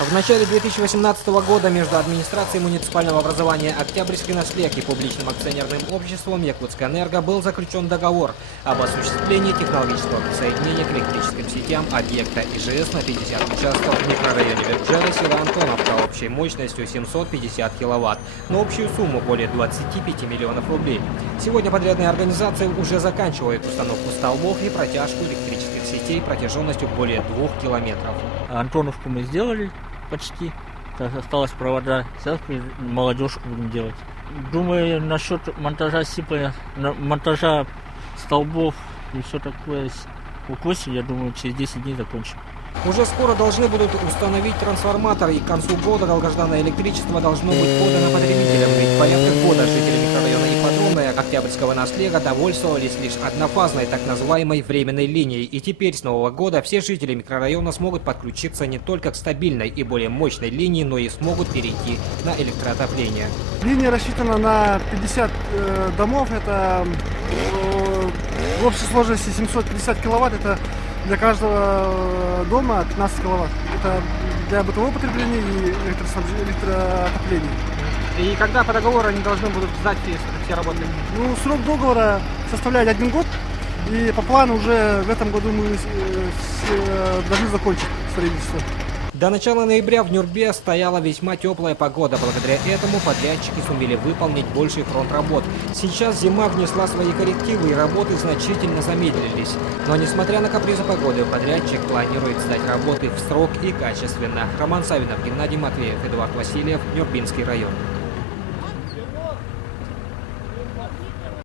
В начале 2018 года между администрацией муниципального образования «Октябрьский наслег» и публичным акционерным обществом «Якутскэнерго» был заключен договор об осуществлении технологического присоединения к электрическим сетям объекта ИЖС на 50 участков в микрорайоне Верджера, села Антоновка общей мощностью 750 киловатт на общую сумму более 25 миллионов рублей. Сегодня подрядные организации уже заканчивают установку столбов и протяжку электрических сетей протяженностью более 2 километров. Антоновку мы сделали почти. Так, осталось провода. Сейчас молодежку будем делать. Думаю, насчет монтажа СИПа, монтажа столбов и все такое. К осени, я думаю, через 10 дней закончим. Уже скоро должны будут установить трансформатор, и к концу года долгожданное электричество должно быть подано потребителям. Ведь порядка года жители микрорайона Ипподромная Октябрьского наслега довольствовались лишь однофазной так называемой временной линией. И теперь с нового года все жители микрорайона смогут подключиться не только к стабильной и более мощной линии, но и смогут перейти на электроотопление. Линия рассчитана на 50 домов. Это в общей сложности 750 киловатт. Это для каждого дома 15 киловатт. Это для бытового потребления и электроотопления. И когда по договору они должны будут сдать все работы? Ну, срок договора составляет 1 год. И по плану уже в этом году мы должны закончить строительство. До начала ноября в Нюрбе стояла весьма теплая погода. Благодаря этому подрядчики сумели выполнить больший фронт работ. Сейчас зима внесла свои коррективы, и работы значительно замедлились. Но несмотря на капризы погоды, подрядчик планирует сдать работы в срок и качественно. Роман Савинов, Геннадий Матвеев, Эдуард Васильев, Нюрбинский район.